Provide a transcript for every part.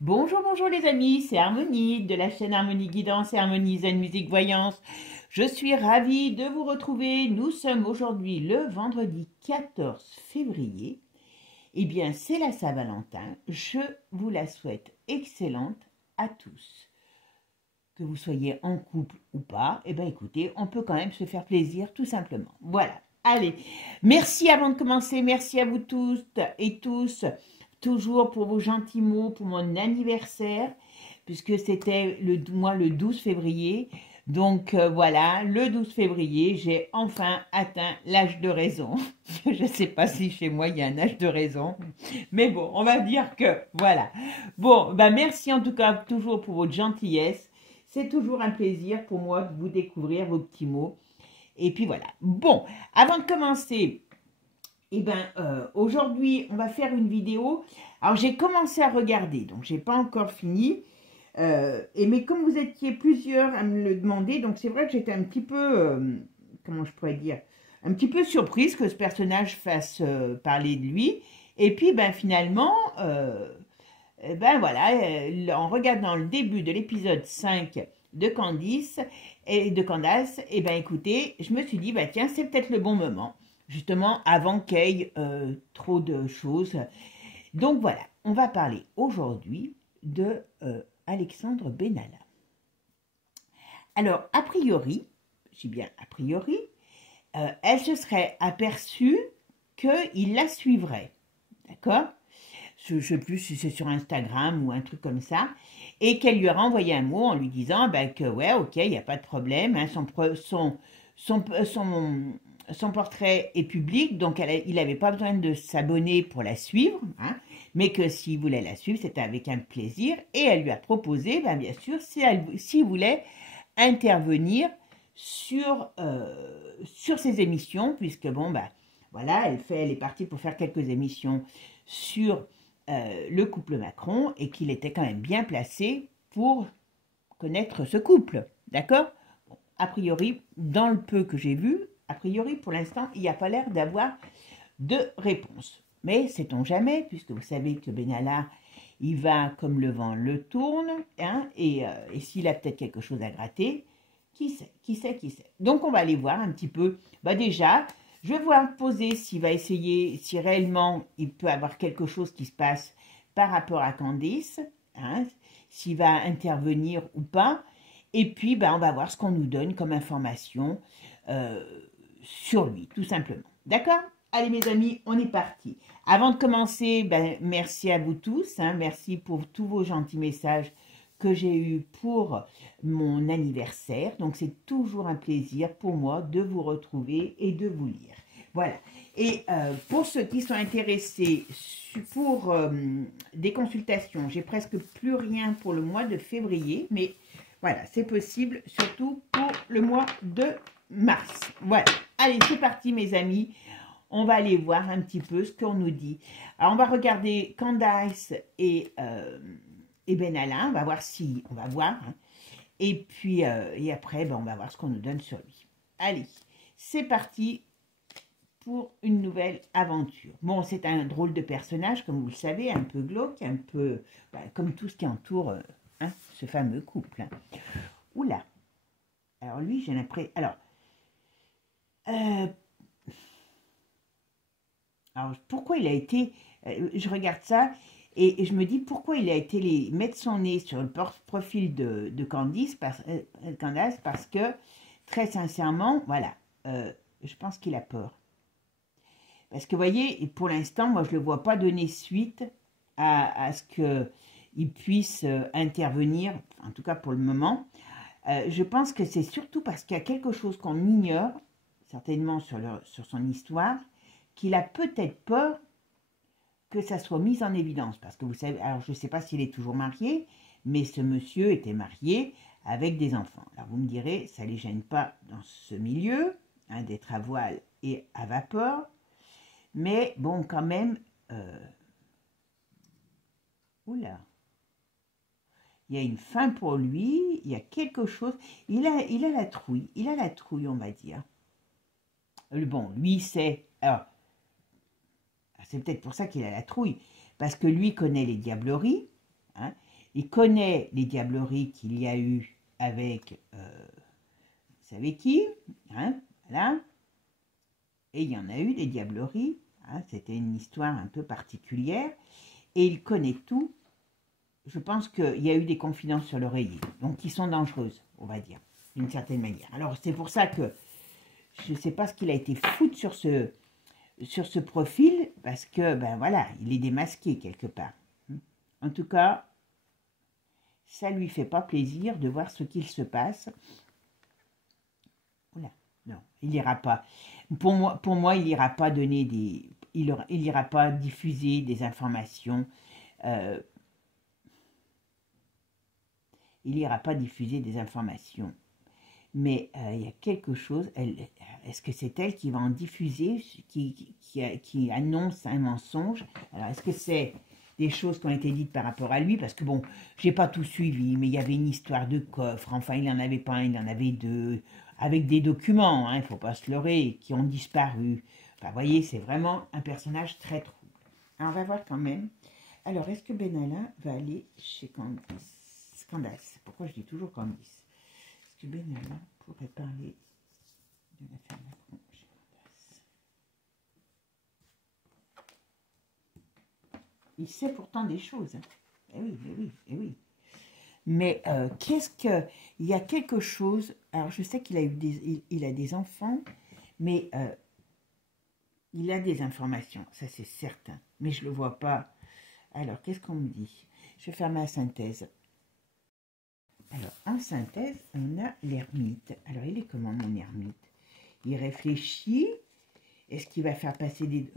Bonjour, bonjour les amis, c'est Harmonie de la chaîne Harmonie Guidance et Harmonie Zen Musique Voyance. Je suis ravie de vous retrouver. Nous sommes aujourd'hui le vendredi 14 février. Eh bien, c'est la Saint-Valentin. Je vous la souhaite excellente à tous. Que vous soyez en couple ou pas, eh bien écoutez, on peut quand même se faire plaisir tout simplement. Voilà. Allez, merci avant de commencer, merci à vous tous et tous, toujours pour vos gentils mots pour mon anniversaire, puisque c'était le 12 février. Donc voilà, le 12 février, j'ai enfin atteint l'âge de raison. Je ne sais pas si chez moi il y a un âge de raison, mais bon, on va dire que voilà. Bon, bah merci en tout cas toujours pour votre gentillesse. C'est toujours un plaisir pour moi de vous découvrir vos petits mots. Et puis voilà. Bon, avant de commencer, eh ben, aujourd'hui, on va faire une vidéo. Alors, j'ai commencé à regarder, donc j'ai pas encore fini. Mais comme vous étiez plusieurs à me le demander, donc c'est vrai que j'étais un petit peu, comment je pourrais dire, un petit peu surprise que ce personnage fasse parler de lui. Et puis, ben finalement, ben voilà, en regardant le début de l'épisode 5 de Candice et de Candace, et ben écoutez, je me suis dit, bah tiens, c'est peut-être le bon moment, justement, avant qu'il y ait trop de choses. Donc voilà, on va parler aujourd'hui de Alexandre Benalla. Alors, a priori, je dis bien a priori, elle se serait aperçue qu'il la suivrait, d'accord? Je ne sais plus si c'est sur Instagram ou un truc comme ça, et qu'elle lui a renvoyé un mot en lui disant ben, que ouais, ok, il n'y a pas de problème, hein, son portrait est public, donc il n'avait pas besoin de s'abonner pour la suivre, hein, mais que s'il voulait la suivre, c'était avec un plaisir, et elle lui a proposé, ben, bien sûr, s'il voulait intervenir sur ses émissions, puisque bon, ben, voilà, elle est partie pour faire quelques émissions sur le couple Macron et qu'il était quand même bien placé pour connaître ce couple, d'accord? Bon, a priori, dans le peu que j'ai vu, a priori, pour l'instant, il n'y a pas l'air d'avoir de réponse. Mais sait-on jamais, puisque vous savez que Benalla, il va comme le vent le tourne, hein, et s'il a peut-être quelque chose à gratter, qui sait, qui sait, qui sait. Donc on va aller voir un petit peu, bah déjà, je vais voir poser s'il va essayer, si réellement il peut avoir quelque chose qui se passe par rapport à Candice, hein, s'il va intervenir ou pas. Et puis, ben, on va voir ce qu'on nous donne comme information sur lui, tout simplement. D'accord? Allez, mes amis, on est parti. Avant de commencer, ben, merci à vous tous. Hein, merci pour tous vos gentils messages que j'ai eus pour mon anniversaire. Donc, c'est toujours un plaisir pour moi de vous retrouver et de vous lire. Voilà. Et pour ceux qui sont intéressés pour des consultations, j'ai presque plus rien pour le mois de février, mais voilà, c'est possible, surtout pour le mois de mars. Voilà. Allez, c'est parti, mes amis. On va aller voir un petit peu ce qu'on nous dit. Alors, on va regarder Candace et Benalla. On va voir si... On va voir. Hein. Et puis, et après, ben, on va voir ce qu'on nous donne sur lui. Allez, c'est parti pour une nouvelle aventure. Bon, c'est un drôle de personnage, comme vous le savez, un peu glauque, un peu... Ben, comme tout ce qui entoure hein, ce fameux couple. Hein. Oula. Alors, lui, j'ai l'impression... Alors, pourquoi il a été... je regarde ça et je me dis pourquoi il a été mettre son nez sur le profil de Candace parce que, très sincèrement, voilà, je pense qu'il a peur. Parce que, vous voyez, pour l'instant, moi, je ne le vois pas donner suite à ce qu'il puisse intervenir, en tout cas pour le moment. Je pense que c'est surtout parce qu'il y a quelque chose qu'on ignore, certainement sur son histoire, qu'il a peut-être peur que ça soit mis en évidence. Parce que vous savez, alors je ne sais pas s'il est toujours marié, mais ce monsieur était marié avec des enfants. Alors vous me direz, ça ne les gêne pas dans ce milieu, hein, d'être à voile et à vapeur, mais bon, quand même, oula, il y a une fin pour lui, il y a quelque chose, il a la trouille, on va dire. Bon, lui, c'est... Alors, c'est peut-être pour ça qu'il a la trouille, parce que lui connaît les diableries, hein, Il connaît les diableries qu'il y a eu avec, vous savez qui, hein, voilà. Et il y en a eu des diableries, hein, c'était une histoire un peu particulière, et il connaît tout. Je pense qu'il y a eu des confidences sur l'oreiller, donc qui sont dangereuses, on va dire, d'une certaine manière. Alors c'est pour ça que je ne sais pas ce qu'il a été foutu sur ce profil, parce que, ben voilà, il est démasqué quelque part. En tout cas, ça lui fait pas plaisir de voir ce qu'il se passe. Oula, non, il n'ira pas. Pour moi, il n'ira pas donner des... Il n'ira pas diffuser des informations. Il n'ira pas diffuser des informations. Mais il y a quelque chose, est-ce que c'est elle qui va en diffuser, qui annonce un mensonge? Alors, est-ce que c'est des choses qui ont été dites par rapport à lui? Parce que bon, j'ai pas tout suivi, mais il y avait une histoire de coffre, enfin, il n'en avait pas un, il en avait deux, avec des documents, il ne faut pas se leurrer, qui ont disparu. Enfin, vous voyez, c'est vraiment un personnage très trouble. Alors, on va voir quand même. Alors, est-ce que Benalla va aller chez Candace? Pourquoi je dis toujours Candice? Est-ce que Benalla pourrait parler de l'affaire Macron chez Candace? Il sait pourtant des choses. Eh oui, eh oui, eh oui. Mais qu'est-ce que... Il y a quelque chose... Alors, je sais qu'il a eu il a des enfants, mais il a des informations, ça c'est certain. Mais je ne le vois pas. Alors, qu'est-ce qu'on me dit? Je vais faire ma synthèse. Alors, en synthèse, on a l'ermite. Alors, il est comment, mon ermite? Il réfléchit. Est-ce qu'il va faire passer des...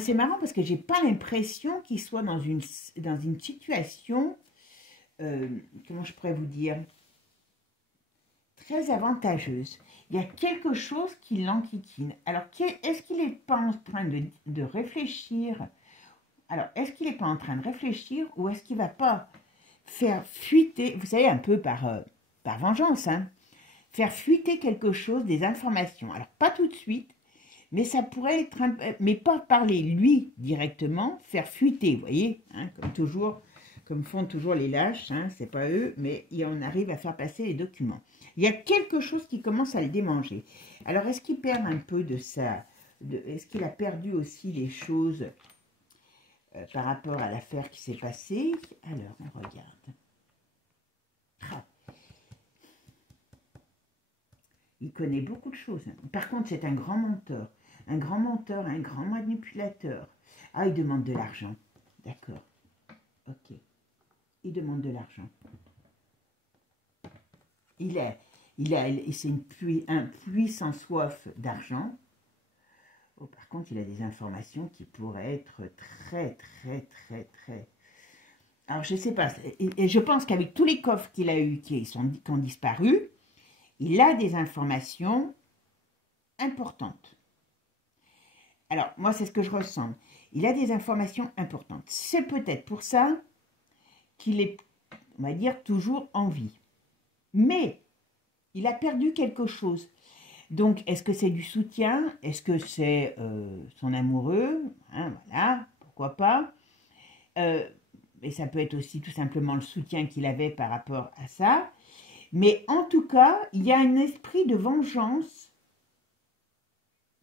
C'est marrant parce que j'ai pas l'impression qu'il soit dans une situation... comment je pourrais vous dire? Très avantageuse. Il y a quelque chose qui l'enquiquine. Alors, est-ce qu'il n'est pas en train de réfléchir? Alors, est-ce qu'il n'est pas en train de réfléchir ou est-ce qu'il ne va pas faire fuiter, vous savez, un peu par vengeance, hein, faire fuiter quelque chose, des informations. Alors, pas tout de suite, mais ça pourrait être, mais pas parler lui directement, faire fuiter, vous voyez, hein, comme toujours, comme font toujours les lâches, hein, c'est pas eux, mais on arrive à faire passer les documents. Il y a quelque chose qui commence à le démanger. Alors, est-ce qu'il perd un peu de ça, est-ce qu'il a perdu aussi les choses par rapport à l'affaire qui s'est passée? Alors, on regarde. Ah. Il connaît beaucoup de choses. Par contre, c'est un grand menteur, un grand manipulateur. Ah, il demande de l'argent. D'accord. Ok. Il demande de l'argent. C'est un puissant soif d'argent. Oh, par contre, il a des informations qui pourraient être très. Alors, je ne sais pas. Et je pense qu'avec tous les coffres qu'il a eus qui ont disparu, il a des informations importantes. Alors, moi, c'est ce que je ressens. Il a des informations importantes. C'est peut-être pour ça qu'il est, on va dire, toujours en vie. Mais, il a perdu quelque chose. Donc, est-ce que c'est du soutien? Est-ce que c'est son amoureux? Hein, voilà, pourquoi pas. Et ça peut être aussi tout simplement le soutien qu'il avait par rapport à ça. Mais en tout cas, il y a un esprit de vengeance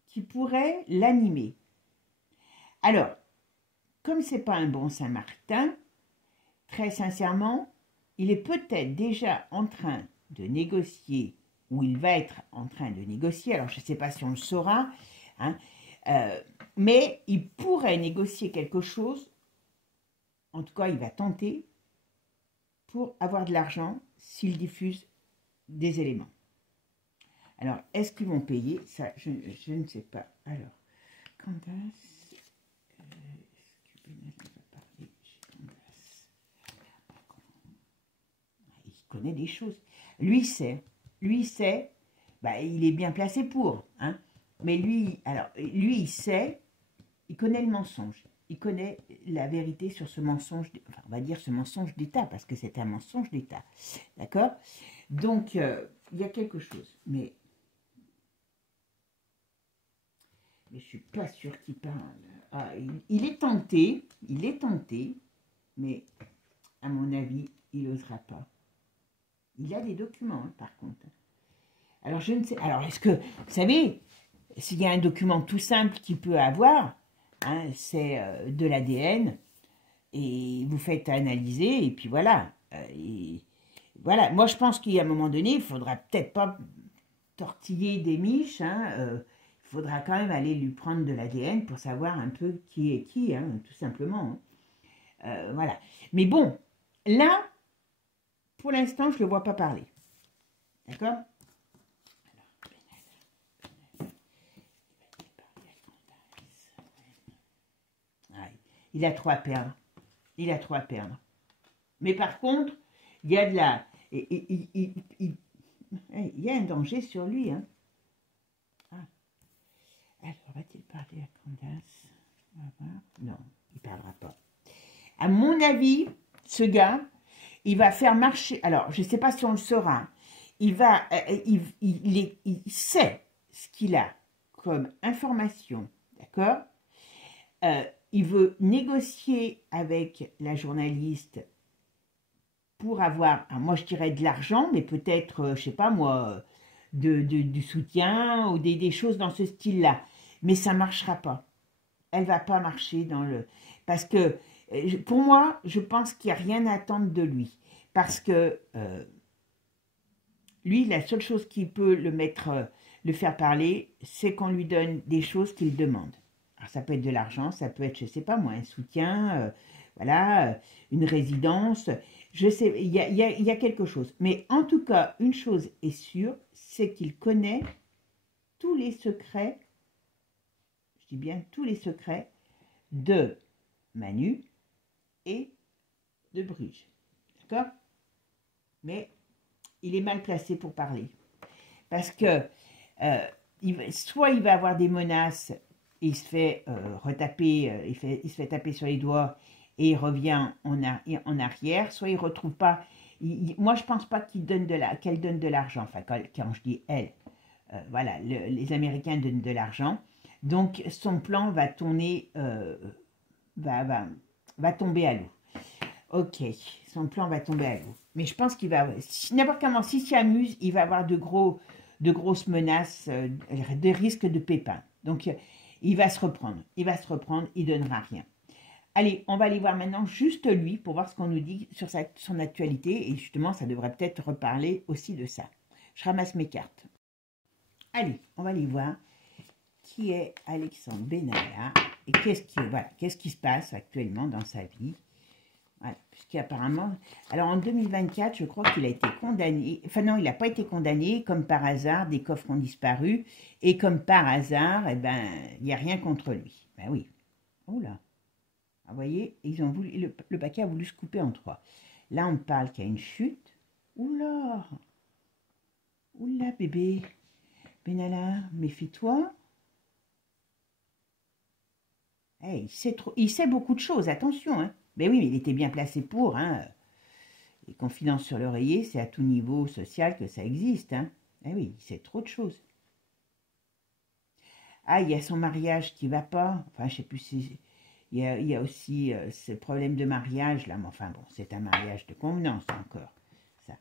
qui pourrait l'animer. Alors, comme ce n'est pas un bon Saint-Martin, très sincèrement, il est peut-être déjà en train de négocier, ou il va être en train de négocier, alors je ne sais pas si on le saura, hein, mais il pourrait négocier quelque chose, en tout cas il va tenter, pour avoir de l'argent s'il diffuse des éléments. Alors, est-ce qu'ils vont payer? Ça, je ne sais pas. Alors, Candace, est-ce que Benalla va parler chez Candace? Il connaît des choses. Lui, il sait, bah, il est bien placé pour, hein. Mais lui, il sait, il connaît le mensonge. Il connaît la vérité sur ce mensonge, enfin, on va dire ce mensonge d'État, parce que c'est un mensonge d'État. D'accord? Donc, il y a quelque chose. Mais je ne suis pas sûre qu'il parle. Ah, il est tenté, mais à mon avis, il n'osera pas. Il a des documents, hein, par contre. Alors, je ne sais... Alors, est-ce que... Vous savez, s'il y a un document tout simple qu'il peut avoir, hein, c'est de l'ADN, et vous faites analyser, et puis voilà. Et voilà. Moi, je pense qu'à un moment donné, il ne faudra peut-être pas tortiller des miches, hein, il faudra quand même aller lui prendre de l'ADN pour savoir un peu qui est qui, hein, tout simplement. Hein. Voilà. Mais bon, là, pour l'instant, je ne le vois pas parler. D'accord? Il a trop à perdre. Il a trop à perdre. Mais par contre, il y a de la... Il y a un danger sur lui. Hein. Ah. Alors, va-t-il parler à Candace? On va voir. Non, il ne parlera pas. À mon avis, ce gars, il va faire marcher... Alors, je ne sais pas si on le saura. Il sait ce qu'il a comme information. D'accord? Il veut négocier avec la journaliste pour avoir, moi je dirais de l'argent, mais peut-être, je sais pas moi, du soutien ou des choses dans ce style-là. Mais ça ne marchera pas. Elle ne va pas marcher dans le... Parce que, pour moi, je pense qu'il n'y a rien à attendre de lui. Parce que lui, la seule chose qui peut le faire parler, c'est qu'on lui donne des choses qu'il demande. Alors, ça peut être de l'argent, ça peut être, je ne sais pas moi, un soutien, voilà, une résidence. Je sais, il y a quelque chose. Mais en tout cas, une chose est sûre, c'est qu'il connaît tous les secrets, je dis bien tous les secrets, de Manu et de Bruges. D'accord? Mais il est mal placé pour parler. Parce que soit il va avoir des menaces, il se fait retaper, il se fait taper sur les doigts et il revient en arrière, soit il ne retrouve pas. Moi, je ne pense pas qu'elle donne de l'argent. Enfin, quand je dis elle, voilà, les Américains donnent de l'argent. Donc, son plan va tourner, va tomber à l'eau. Ok, son plan va tomber à l'eau. Mais je pense qu'il va, n'importe comment, s'il s'y amuse, il va avoir de grosses menaces, des risques de pépins. Donc, il va se reprendre, il ne donnera rien. Allez, on va aller voir maintenant juste lui pour voir ce qu'on nous dit sur son actualité. Et justement, ça devrait peut-être reparler aussi de ça. Je ramasse mes cartes. Allez, on va aller voir qui est Alexandre Benalla et qu'est-ce qui se passe actuellement dans sa vie. Voilà, puisqu'apparemment, alors en 2024, je crois qu'il a été condamné, enfin non, il n'a pas été condamné, comme par hasard, des coffres ont disparu, et comme par hasard, eh ben, il n'y a rien contre lui. Ben oui. Oh là. Vous voyez, ils ont voulu, le paquet a voulu se couper en trois. Là, on parle qu'il y a une chute. Oula. Oula, bébé. Benalla, méfie-toi. Hey, il sait beaucoup de choses, attention, hein. Ben oui, mais il était bien placé pour, hein. Les confidences sur l'oreiller, c'est à tout niveau social que ça existe, hein. Eh oui, il sait trop de choses. Ah, il y a son mariage qui va pas. Enfin, je sais plus si... Il y a aussi ce problème de mariage, là. Mais enfin, bon, c'est un mariage de convenance, encore. Ça.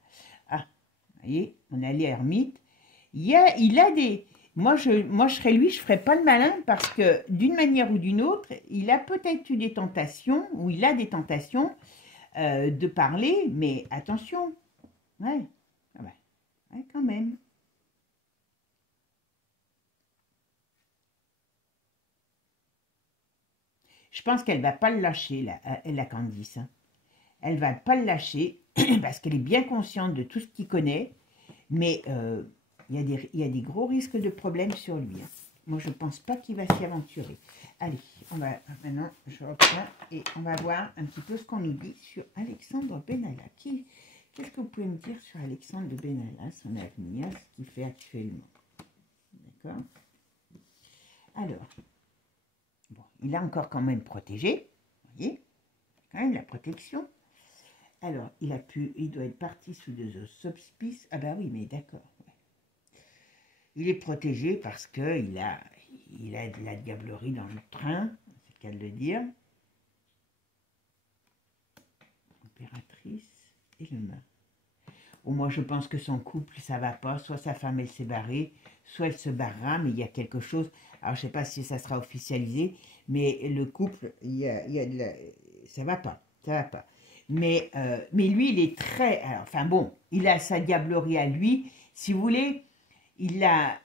Ah, vous voyez, on a l'ermite. Il a des... Moi, je serais lui, je ne ferais pas le malin parce que d'une manière ou d'une autre, il a peut-être eu des tentations, ou il a des tentations de parler, mais attention, ouais, quand même. Je pense qu'elle ne va pas le lâcher, la Candice. Hein. Elle ne va pas le lâcher parce qu'elle est bien consciente de tout ce qu'il connaît, mais il y a des gros risques de problèmes sur lui. Hein. Moi, je ne pense pas qu'il va s'y aventurer. Allez, maintenant, je reprends et on va voir un petit peu ce qu'on nous dit sur Alexandre Benalla. Qu'est-ce que vous pouvez me dire sur Alexandre Benalla, son avenir, ce qu'il fait actuellement? D'accord? Alors, bon, il a encore quand même protégé, vous voyez, quand même la protection. Alors, il doit être parti sous des auspices. Ah bah oui, mais d'accord. Ouais. Il est protégé parce qu'il a de la diablerie dans le train, c'est le cas de le dire. l'impératrice et le main. Bon, moi, je pense que son couple, ça va pas. Soit sa femme, elle s'est barrée, soit elle se barrera, mais il y a quelque chose. Alors, je sais pas si ça sera officialisé, mais le couple, ça va pas. Ça va pas. Mais lui, il est très... Alors, enfin bon, il a sa diablerie à lui. Si vous voulez, il a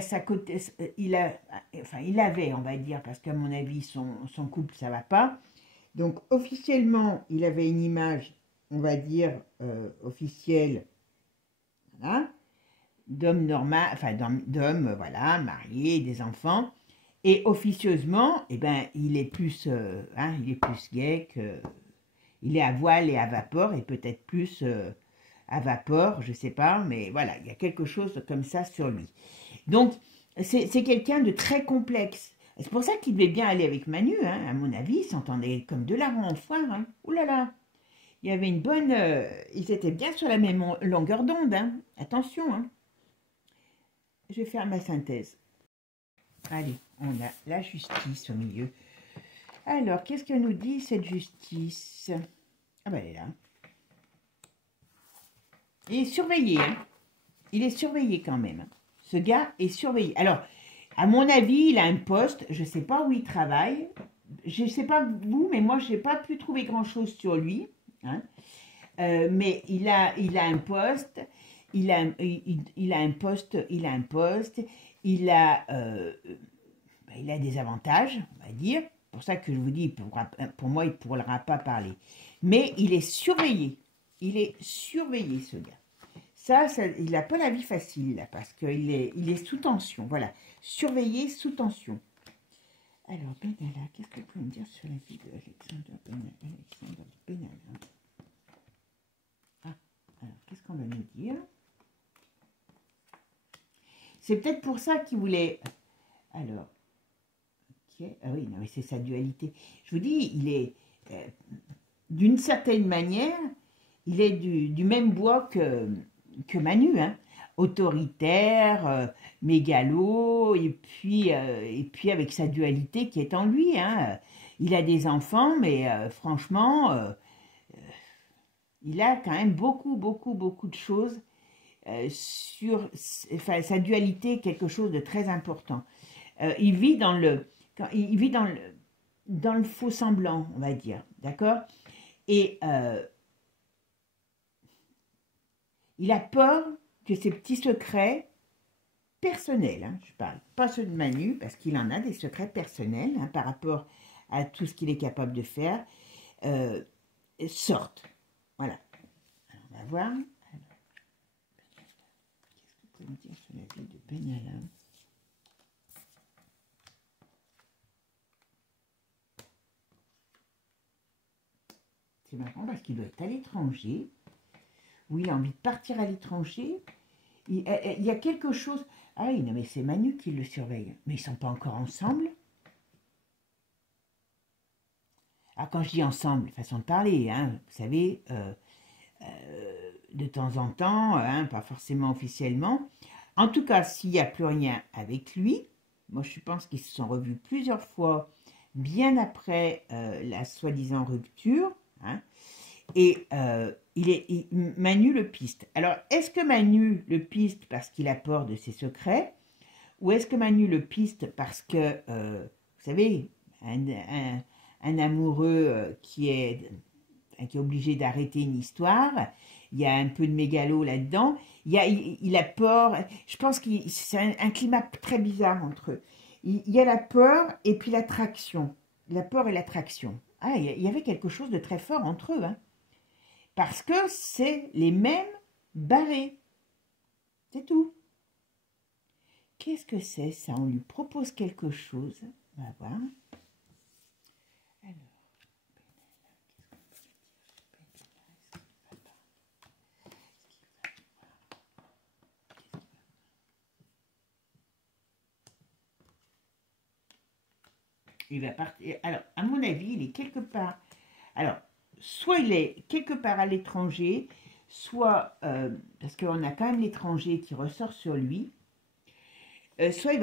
sa côté... il avait, on va dire, parce qu'à mon avis, son couple, ça va pas. Donc, officiellement, il avait une image, on va dire, officielle, voilà, d'homme normal, enfin, d'homme, voilà, marié, des enfants. Et officieusement, eh ben, il est plus gay que... Il est à voile et à vapeur, et peut-être plus à vapeur, je sais pas, mais voilà, il y a quelque chose comme ça sur lui. Donc, c'est quelqu'un de très complexe. C'est pour ça qu'il devait bien aller avec Manu, hein. À mon avis, ils s'entendaient comme deux larrons en foire. Hein. Ouh là là, il y avait une bonne... ils étaient bien sur la même longueur d'onde. Hein. Attention, hein. Je vais faire ma synthèse. Allez, on a la justice au milieu. Alors, qu'est-ce que nous dit cette justice? Ah ben, elle est là. Il est surveillé, hein. Il est surveillé quand même. Ce gars est surveillé. Alors, à mon avis, il a un poste. Je ne sais pas où il travaille. Je ne sais pas vous, mais moi, je n'ai pas pu trouver grand-chose sur lui. Hein. Mais il a un poste. Il a un poste. Il a un poste. Il a des avantages, on va dire. C'est pour ça que je vous dis, pour moi, il ne pourra pas parler. Mais il est surveillé. Il est surveillé, ce gars. Ça, il n'a pas la vie facile, là, parce qu'il est sous tension. Voilà. Surveillé sous tension. Alors, Benalla, qu'est-ce que vous pouvez me dire sur la vie d'Alexandre Benalla? Ah, alors, qu'est-ce qu'on va nous dire? C'est peut-être pour ça qu'il voulait... Alors, ah oui, non, mais c'est sa dualité. Je vous dis, il est, d'une certaine manière, il est du même bois que Manu, hein. Autoritaire, mégalo, et puis avec sa dualité qui est en lui. Hein. Il a des enfants, mais franchement, il a quand même beaucoup de choses sur sa dualité, quelque chose de très important. Il vit dans le faux semblant, on va dire, d'accord? Et il a peur que ses petits secrets personnels, hein, je parle pas ceux de Manu, parce qu'il en a des secrets personnels hein, par rapport à tout ce qu'il est capable de faire, sortent. Voilà. Alors, on va voir. Alors, qu'est-ce que vous pouvez me dire sur la vie de Benalla? C'est marrant parce qu'il doit être à l'étranger, où il a envie de partir à l'étranger. Il y a quelque chose... Ah oui, non mais c'est Manu qui le surveille. Mais ils ne sont pas encore ensemble. Alors quand je dis ensemble, façon de parler, hein, vous savez, de temps en temps, hein, pas forcément officiellement. En tout cas, s'il n'y a plus rien avec lui, moi je pense qu'ils se sont revus plusieurs fois, bien après la soi-disant rupture, hein, et Manu le piste. Alors, est-ce que Manu le piste parce qu'il a peur de ses secrets, ou est-ce que Manu le piste parce que, vous savez, un amoureux qui est obligé d'arrêter une histoire, il y a un peu de mégalo là-dedans, il a peur, je pense que c'est un climat très bizarre entre eux. Il y a la peur et puis l'attraction. La peur et l'attraction. Ah, il y avait quelque chose de très fort entre eux, hein. Parce que c'est les mêmes barrés. C'est tout. Qu'est-ce que c'est ça? On lui propose quelque chose. On va voir. Alors, il va partir. Alors, à mon avis, il est quelque part. Alors, soit il est quelque part à l'étranger, soit parce qu'on a quand même l'étranger qui ressort sur lui, soit il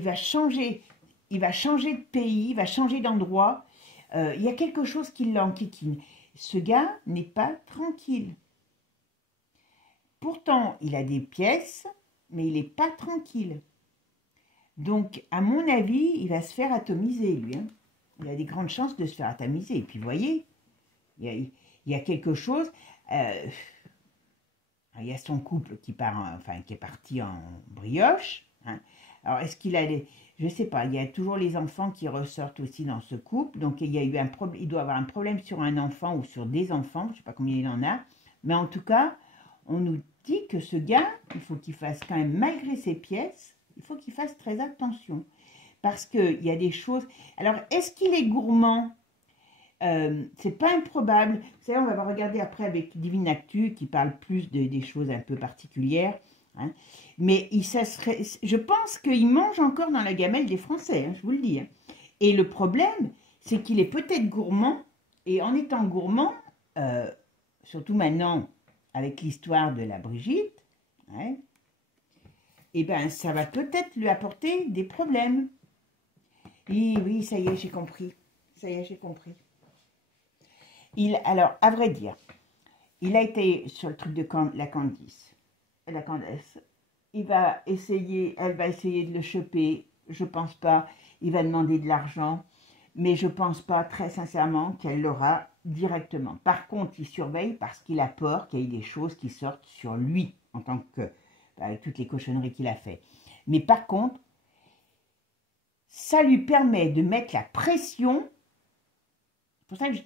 va changer de pays, il va changer d'endroit. Il y a quelque chose qui l'enquiquine. ce gars n'est pas tranquille. Pourtant, il a des pièces, mais il n'est pas tranquille. Donc, à mon avis, il va se faire atomiser, lui. Hein. Il a des grandes chances de se faire atomiser. Et puis, vous voyez, il y a quelque chose... il y a son couple qui est parti en brioche. Hein. Alors, est-ce qu'il a je ne sais pas, il y a toujours les enfants qui ressortent aussi dans ce couple. Donc, il y a eu il doit avoir un problème sur un enfant ou sur des enfants. Je ne sais pas combien il en a. Mais en tout cas, on nous dit que ce gars, il faut qu'il fasse quand même, malgré ses pièces, il faut qu'il fasse très attention. Parce qu'il y a des choses... Alors, est-ce qu'il est gourmand? C'est pas improbable. Vous savez, on va regarder après avec Divine Actu qui parle plus des choses un peu particulières. Hein. Mais je pense qu'il mange encore dans la gamelle des Français, hein, je vous le dis. Hein. Et le problème, c'est qu'il est peut-être gourmand. Et en étant gourmand, surtout maintenant avec l'histoire de la Brigitte, hein, eh ben, ça va peut-être lui apporter des problèmes. Et oui, ça y est, j'ai compris. Ça y est, j'ai compris. Alors, à vrai dire, il a été sur le truc de la Candace. Elle va essayer de le choper. Je pense pas. Il va demander de l'argent. Mais je pense pas, très sincèrement, qu'elle l'aura directement. Par contre, il surveille parce qu'il a peur qu'il y ait des choses qui sortent sur lui, en tant que... avec toutes les cochonneries qu'il a fait. Mais par contre, ça lui permet de mettre la pression. C'est pour ça que je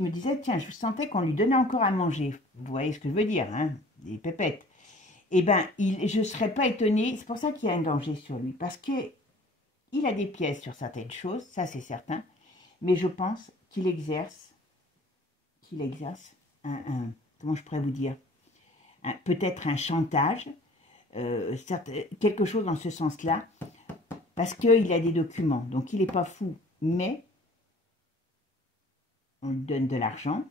me disais, tiens, je sentais qu'on lui donnait encore à manger. Vous voyez ce que je veux dire, hein, des pépettes. Eh bien, je ne serais pas étonnée, c'est pour ça qu'il y a un danger sur lui, parce qu'il a des pièces sur certaines choses, ça c'est certain, mais je pense qu'il exerce comment je pourrais vous dire, peut-être un chantage, quelque chose dans ce sens-là, parce qu'il a des documents, donc il n'est pas fou, mais on lui donne de l'argent,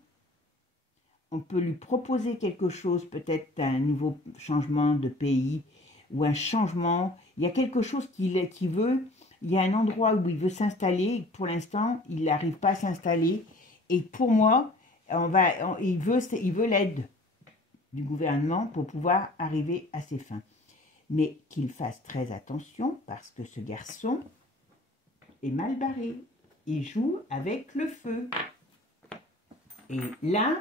on peut lui proposer quelque chose, peut-être un nouveau changement de pays, ou un changement, il y a quelque chose qu'il veut, il y a un endroit où il veut s'installer, pour l'instant, il n'arrive pas à s'installer, et pour moi, il veut l'aide du gouvernement pour pouvoir arriver à ses fins. Mais qu'il fasse très attention, parce que ce garçon est mal barré. Il joue avec le feu. Et là,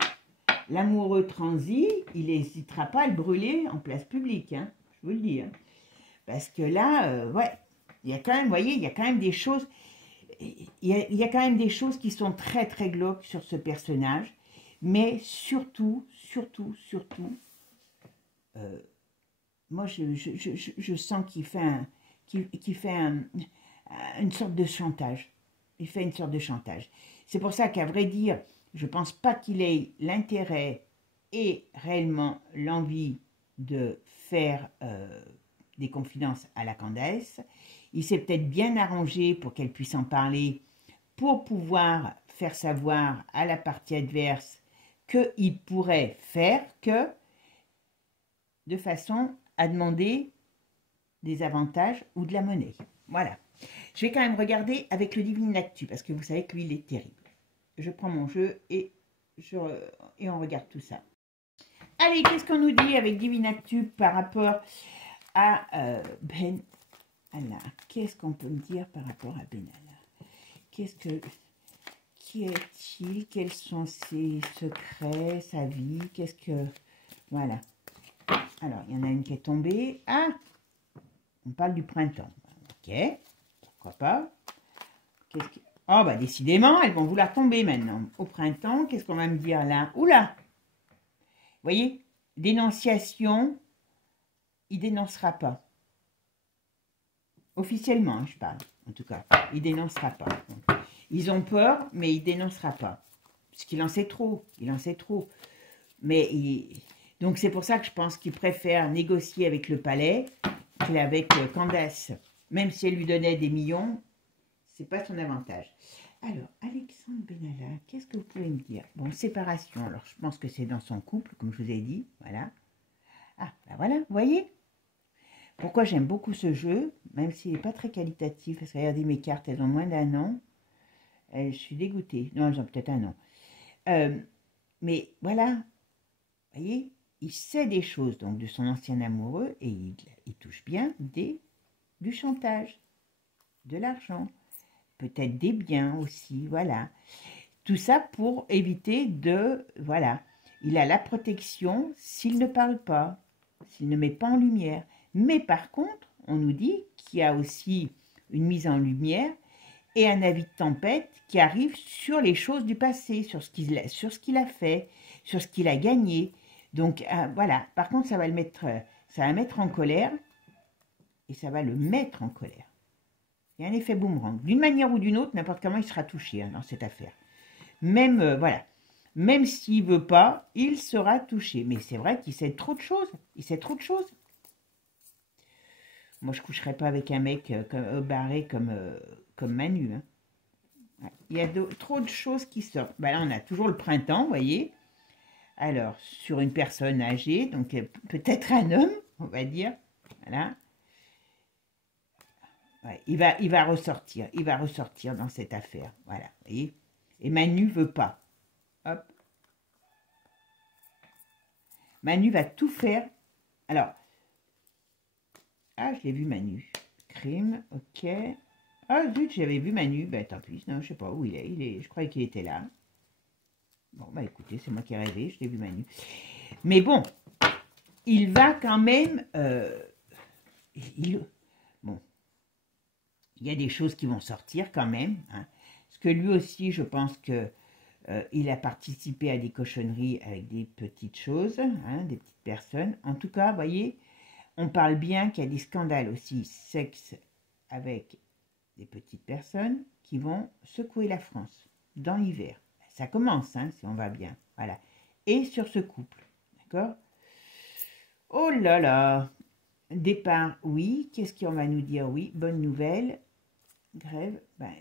l'amoureux transi, il n'hésitera pas à le brûler en place publique, hein, je vous le dis. Hein. Parce que là, ouais, il y a quand même, vous voyez, il y a quand même des choses, il y a quand même des choses qui sont très très glauques sur ce personnage, mais surtout, moi je sens qu'il fait une sorte de chantage. Il fait une sorte de chantage. C'est pour ça qu'à vrai dire, je ne pense pas qu'il ait l'intérêt et réellement l'envie de faire des confidences à la Candace. Il s'est peut-être bien arrangé pour qu'elle puisse en parler, pour pouvoir faire savoir à la partie adverse qu'il pourrait faire que de façon à demander des avantages ou de la monnaie. Voilà. Je vais quand même regarder avec le Divine Actu, parce que vous savez que lui, il est terrible. Je prends mon jeu et on regarde tout ça. Allez, qu'est-ce qu'on nous dit avec Divine Actu par rapport à Ben Allah? Qu'est-ce qu'on peut me dire par rapport à Ben Allah? Qui est-il? Quels sont ses secrets, sa vie? Voilà. Alors, il y en a une qui est tombée. Ah, on parle du printemps. Ok, pourquoi pas. Oh, bah décidément, elles vont vouloir tomber maintenant. Au printemps, qu'est-ce qu'on va me dire là? Oula! Vous voyez? Dénonciation, il dénoncera pas. Officiellement, je parle, en tout cas. Il dénoncera pas. Donc, ils ont peur, mais il dénoncera pas. Parce qu'il en sait trop. Il en sait trop. Donc, c'est pour ça que je pense qu'il préfère négocier avec le palais qu'avec Candace. Même si elle lui donnait des millions, c'est pas son avantage. Alors, Alexandre Benalla, qu'est-ce que vous pouvez me dire? Bon, séparation. Alors, je pense que c'est dans son couple, comme je vous ai dit. Voilà. Ah, ben voilà, vous voyez? Pourquoi j'aime beaucoup ce jeu, même s'il n'est pas très qualitatif. Parce que regardez mes cartes, elles ont moins d'un an. Je suis dégoûtée. Non, elles ont peut-être un an. Mais voilà, vous voyez, il sait des choses donc de son ancien amoureux et il touche bien du chantage, de l'argent, peut-être des biens aussi, voilà. Tout ça pour éviter de, voilà, il a la protection s'il ne parle pas, s'il ne met pas en lumière. Mais par contre, on nous dit qu'il y a aussi une mise en lumière et un avis de tempête qui arrive sur les choses du passé, sur ce qu'il a fait, sur ce qu'il a gagné. Donc voilà, par contre, ça va mettre en colère et ça va le mettre en colère. Il y a un effet boomerang. D'une manière ou d'une autre, n'importe comment, il sera touché dans cette affaire. Même, voilà, même s'il ne veut pas, il sera touché. Mais c'est vrai qu'il sait trop de choses. Il sait trop de choses. Moi, je ne coucherai pas avec un mec barré comme Manu. Hein. Il y a trop de choses qui sortent. Ben là, on a toujours le printemps, vous voyez. Alors, sur une personne âgée, donc peut-être un homme, on va dire. Voilà. Ouais, il va ressortir. Il va ressortir dans cette affaire. Voilà, vous voyez. Et Manu veut pas. Hop. Manu va tout faire. Alors, je l'ai vu Manu. Crime, ok. Ah zut, j'avais vu Manu. Ben tant pis, non, je sais pas où il est. Je croyais qu'il était là. Bon, bah écoutez, c'est moi qui ai rêvé, je l'ai vu Manu. Mais bon, il va quand même... bon, il y a des choses qui vont sortir quand même. Hein, parce que lui aussi, je pense que il a participé à des cochonneries avec des petites choses, hein, des petites personnes. En tout cas, vous voyez, on parle bien qu'il y a des scandales aussi sexe avec des petites personnes qui vont secouer la France dans l'hiver. Ça commence, hein, si on va bien. Voilà. Et sur ce couple, d'accord? Oh là là! Départ, oui. Qu'est-ce qu'on va nous dire? Oui, bonne nouvelle. Grève, ben...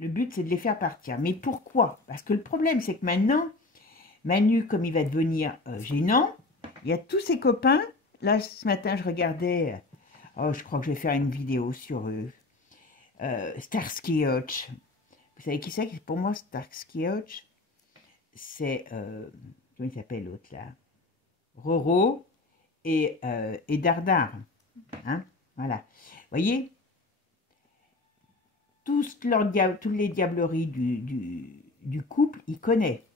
Le but, c'est de les faire partir. Mais pourquoi? Parce que le problème, c'est que maintenant, Manu, comme il va devenir gênant, il y a tous ses copains. Là, ce matin, je regardais... je crois que je vais faire une vidéo sur eux. Starsky Hutch. Vous savez qui c'est? Pour moi, Starsky Hutch, c'est... comment il s'appelle l'autre, là? Roro et Dardar. Hein? Voilà. Vous voyez? Toutes les diableries du couple, il connaît.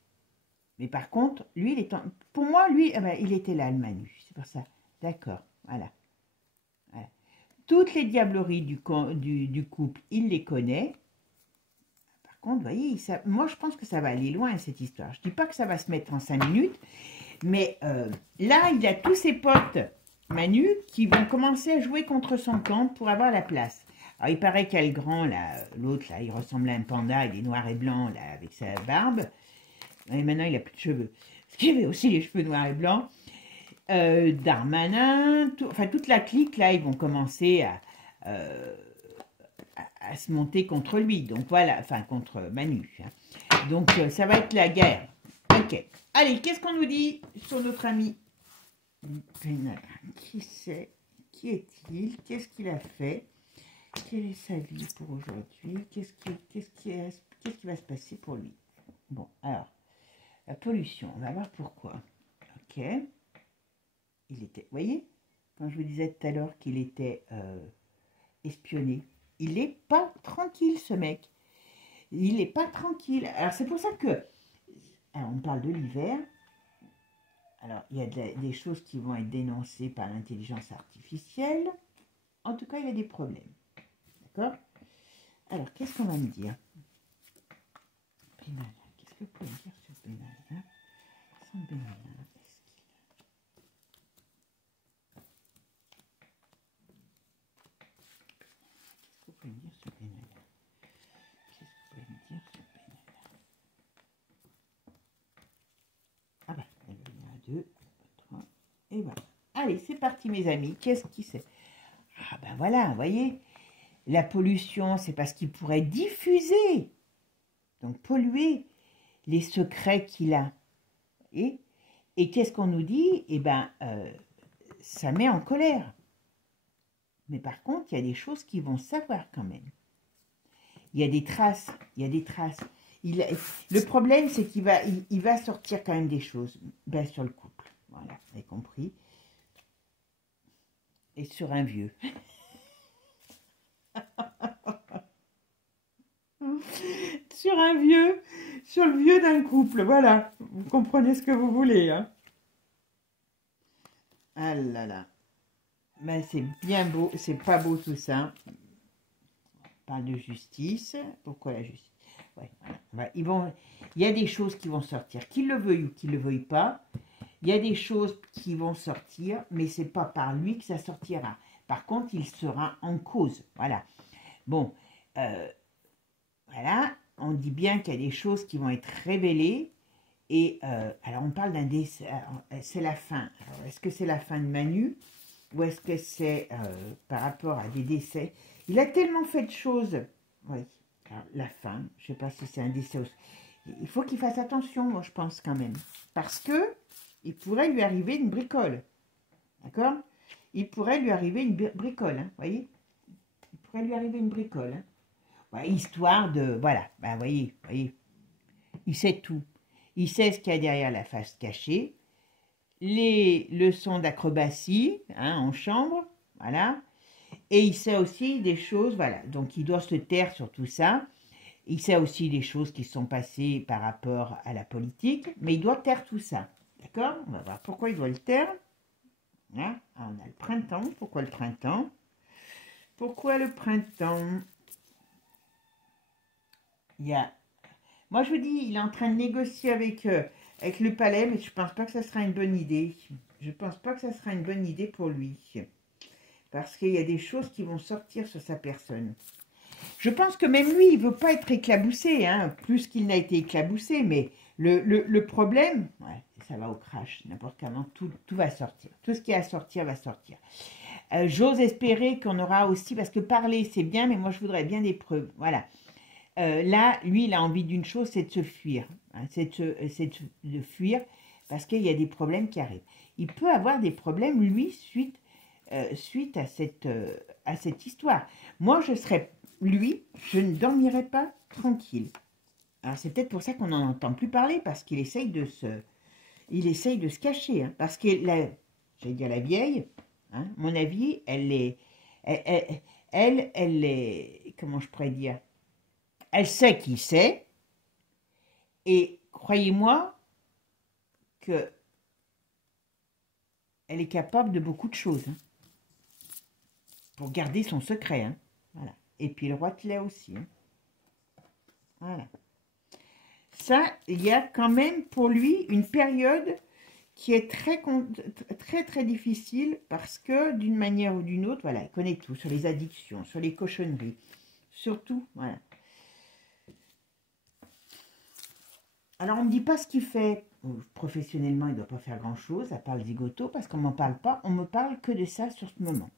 Mais par contre, lui, pour moi, lui, il était là, le Manu. C'est pour ça. D'accord, voilà. Toutes les diableries du couple, il les connaît. Par contre, vous voyez, moi, je pense que ça va aller loin, cette histoire. Je ne dis pas que ça va se mettre en 5 minutes, mais là, il a tous ses potes, Manu, qui vont commencer à jouer contre son camp pour avoir la place. Alors, il paraît qu'il y a le grand, là, l'autre, là, il ressemble à un panda, il est noir et blanc, là, avec sa barbe. Et maintenant, il n'a plus de cheveux. Parce qu'il avait aussi les cheveux noirs et blancs. Darmanin, enfin, toute la clique, là, ils vont commencer à se monter contre lui. Donc, voilà, enfin, contre Manu. Hein. Donc, ça va être la guerre. Ok. Allez, qu'est-ce qu'on nous dit sur notre ami Benalla? Qui c'est? Qui est-il? Qu'est-ce qu'il a fait? Quelle est sa vie pour aujourd'hui? Qu'est-ce qui va se passer pour lui? Bon, alors, la pollution, on va voir pourquoi. Ok. Il était, vous voyez, quand je vous disais tout à l'heure qu'il était espionné, il n'est pas tranquille, ce mec. Il n'est pas tranquille. Alors, c'est pour ça que, alors, on parle de l'hiver. Alors, il y a des choses qui vont être dénoncées par l'intelligence artificielle. En tout cas, il y a des problèmes. D'accord? Alors, qu'est-ce qu'on va me dire? Benalla. Qu'est-ce que vous pouvez me dire sur Benalla? Sans Benalla, qu'est-ce que vous pouvez me dire sur Benalla? Qu'est-ce que vous pouvez me dire sur Benalla? Ah bah, il y en a 2, 3, et voilà. Allez, c'est parti, mes amis. Qu'est-ce qui c'est? Ah ben voilà, vous voyez, la pollution, c'est parce qu'il pourrait diffuser, donc polluer les secrets qu'il a. Et qu'est-ce qu'on nous dit? Eh bien, ça met en colère. Mais par contre, il y a des choses qu'ils vont savoir quand même. Il y a des traces, Le problème, c'est il va sortir quand même des choses ben, sur le couple. Voilà, vous avez compris. Et sur un vieux. Sur un vieux, sur le vieux d'un couple, voilà. Vous comprenez ce que vous voulez, hein. Ah là là. Mais c'est bien beau, c'est pas beau tout ça. On parle de justice. Pourquoi la justice? Ouais, voilà. Il y a des choses qui vont sortir, qu'il le veuille ou qu'il ne le veuille pas. Il y a des choses qui vont sortir, mais c'est pas par lui que ça sortira. Par contre, il sera en cause. Voilà. Bon, voilà. On dit bien qu'il y a des choses qui vont être révélées. Et alors, on parle d'un décès. C'est la fin. Est-ce que c'est la fin de Manu? Ou est-ce que c'est par rapport à des décès? Il a tellement fait de choses. Oui, alors, la fin. Je ne sais pas si c'est un décès aussi. Il faut qu'il fasse attention, moi, je pense, quand même. Parce que il pourrait lui arriver une bricole. D'accord? Il pourrait lui arriver une bricole, hein, voyez? Il pourrait lui arriver une bricole. Hein. Ouais, histoire de... Voilà, ben, voyez. Il sait tout. Il sait ce qu'il y a derrière la face cachée. Les leçons d'acrobatie, hein, en chambre, voilà. Et il sait aussi des choses, voilà. Donc, il doit se taire sur tout ça. Il sait aussi des choses qui sont passées par rapport à la politique, mais il doit taire tout ça. D'accord? On va voir pourquoi il doit le taire. Hein? Ah, on a le printemps. Pourquoi le printemps? Pourquoi le printemps? Il y a... Moi, je vous dis, il est en train de négocier avec le palais, mais je ne pense pas que ça sera une bonne idée. Je ne pense pas que ça sera une bonne idée pour lui. Parce qu'il y a des choses qui vont sortir sur sa personne. Je pense que même lui, il ne veut pas être éclaboussé, hein, plus qu'il n'a été éclaboussé, mais le problème, ouais, ça va au crash, n'importe comment, tout va sortir. Tout ce qui est à sortir va sortir. J'ose espérer qu'on aura aussi, parce que parler c'est bien, mais moi je voudrais bien des preuves, voilà. Là, lui, il a envie d'une chose, c'est de se fuir, hein, c'est de fuir, parce qu'il y a des problèmes qui arrivent. Il peut avoir des problèmes, lui, suite à cette histoire. Moi, je serais... Lui, je ne dormirai pas tranquille. Alors, c'est peut-être pour ça qu'on n'en entend plus parler, parce qu'il essaye de se cacher. Hein, parce que, j'allais dire la vieille, hein, mon avis, elle est, comment je pourrais dire, elle sait qui c'est, et croyez-moi que elle est capable de beaucoup de choses, hein, pour garder son secret, hein, voilà. Et puis le roi Tlé aussi. Hein. Voilà. Ça, il y a quand même pour lui une période qui est très difficile parce que d'une manière ou d'une autre, voilà, il connaît tout sur les addictions, sur les cochonneries, surtout, voilà. Alors, on ne me dit pas ce qu'il fait professionnellement, il ne doit pas faire grand-chose, à part le zigoto, parce qu'on ne m'en parle pas, on me parle que de ça sur ce moment.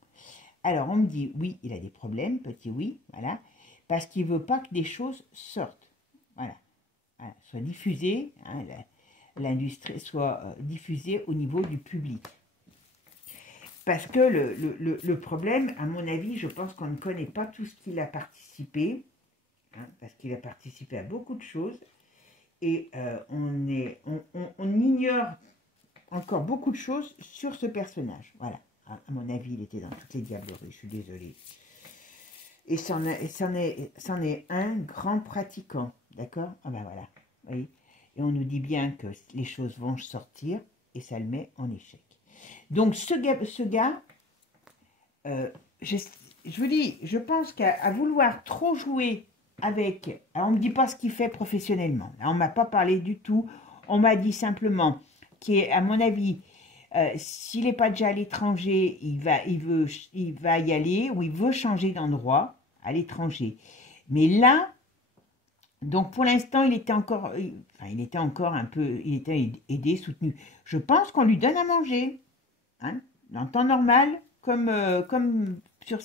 Alors, on me dit, oui, il a des problèmes, petit oui, voilà, parce qu'il ne veut pas que des choses sortent, voilà, soient diffusées, hein, l'industrie soit diffusée au niveau du public. Parce que le problème, à mon avis, je pense qu'on ne connaît pas tout ce qu'il a participé, hein, parce qu'il a participé à beaucoup de choses, et on ignore encore beaucoup de choses sur ce personnage, voilà. À mon avis, il était dans toutes les diableries, je suis désolée. Et c'en est un grand pratiquant, d'accord? Ah ben voilà, vous voyez. Et on nous dit bien que les choses vont sortir, et ça le met en échec. Donc ce gars je vous dis, je pense qu'à vouloir trop jouer avec... Alors on ne me dit pas ce qu'il fait professionnellement, là, on ne m'a pas parlé du tout, on m'a dit simplement qu'à mon avis... s'il n'est pas déjà à l'étranger, il va y aller, ou il veut changer d'endroit à l'étranger. Mais là, donc pour l'instant, il était encore un peu, il était aidé, soutenu. Je pense qu'on lui donne à manger, hein, en temps normal, comme sur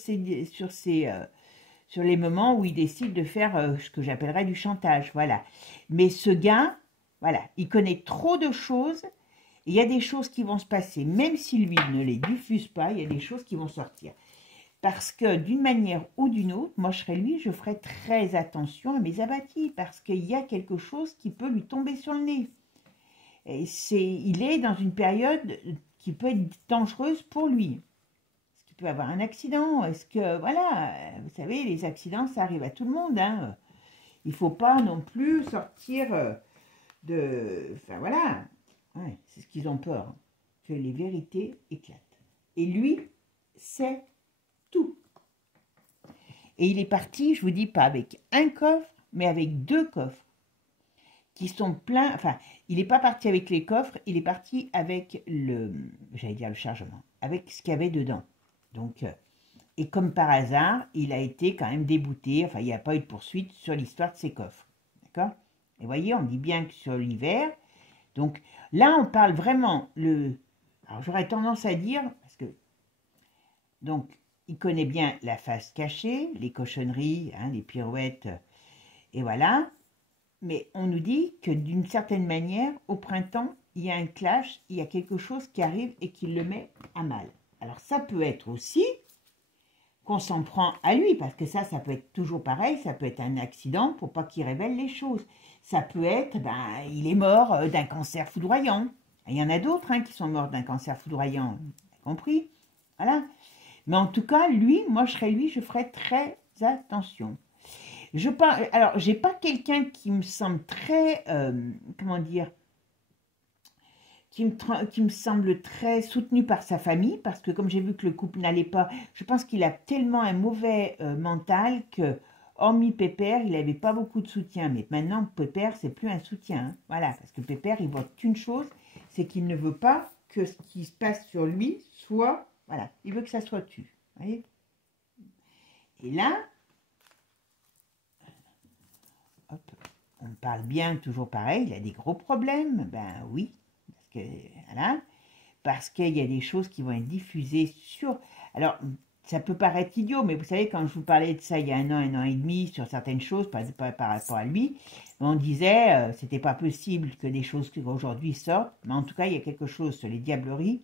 les moments où il décide de faire ce que j'appellerais du chantage, voilà. Mais ce gars, voilà, il connaît trop de choses. Il y a des choses qui vont se passer, même si lui ne les diffuse pas, il y a des choses qui vont sortir. Parce que d'une manière ou d'une autre, moi je serais lui, je ferais très attention à mes abattis, parce qu'il y a quelque chose qui peut lui tomber sur le nez. Et il est dans une période qui peut être dangereuse pour lui. Est-ce qu'il peut avoir un accident? Est-ce que, voilà, vous savez, les accidents, ça arrive à tout le monde, hein. Il ne faut pas non plus sortir enfin voilà, ouais, c'est ce qu'ils ont peur, hein, que les vérités éclatent. Et lui, c'est tout. Et il est parti, je vous dis pas avec un coffre, mais avec 2 coffres qui sont pleins. Enfin, il n'est pas parti avec les coffres, il est parti avec j'allais dire le chargement, avec ce qu'il y avait dedans. Donc, et comme par hasard, il a été quand même débouté. Enfin, il n'y a pas eu de poursuite sur l'histoire de ces coffres, d'accord? Et voyez, on dit bien que sur l'hiver. Donc là, on parle vraiment alors j'aurais tendance à dire parce que donc il connaît bien la face cachée, les cochonneries, hein, les pirouettes, et voilà. Mais on nous dit que d'une certaine manière, au printemps, il y a un clash, il y a quelque chose qui arrive et qui le met à mal. Alors ça peut être aussi qu'on s'en prend à lui, parce que ça peut être toujours pareil, ça peut être un accident pour pas qu'il révèle les choses. Ça peut être, il est mort d'un cancer foudroyant. Il y en a d'autres qui sont morts d'un cancer foudroyant, vous avez compris? Voilà. Mais en tout cas, lui, moi je serais lui, je ferais très attention. Alors, j'ai pas quelqu'un qui me semble très, comment dire, qui me semble très soutenu par sa famille, parce que comme j'ai vu que le couple n'allait pas, je pense qu'il a tellement un mauvais mental que, hormis Pépère, il n'avait pas beaucoup de soutien. Mais maintenant, Pépère, c'est plus un soutien, hein. Voilà, parce que Pépère, il voit qu'une chose, c'est qu'il ne veut pas que ce qui se passe sur lui soit, voilà, il veut que ça soit tu. Voyez. Et là, hop, on parle bien, toujours pareil, il a des gros problèmes, ben oui, parce qu'il y a des choses qui vont être diffusées sur... Alors, ça peut paraître idiot, mais vous savez, quand je vous parlais de ça il y a un an et demi, sur certaines choses, par rapport à lui, on disait, c'était pas possible que des choses aujourd'hui sortent, mais en tout cas, il y a quelque chose sur les diableries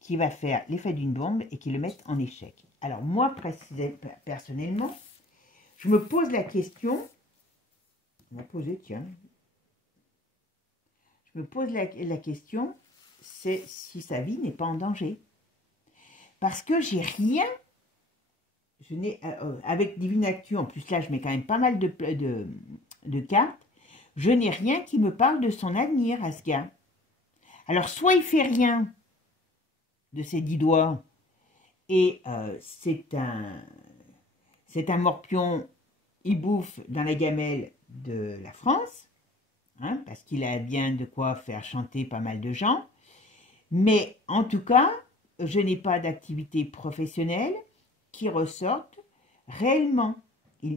qui va faire l'effet d'une bombe et qui le mette en échec. Alors, moi, personnellement, je me pose la question, on m'a posé, tiens, je me pose la question, c'est si sa vie n'est pas en danger. Parce que j'ai rien, je n'ai, avec Divine Actu, en plus là je mets quand même pas mal de cartes, je n'ai rien qui me parle de son avenir à ce gars. Alors soit il fait rien de ses 10 doigts, et c'est un morpion, il bouffe dans la gamelle de la France, hein, parce qu'il a bien de quoi faire chanter pas mal de gens, mais en tout cas, je n'ai pas d'activité professionnelle qui ressorte réellement.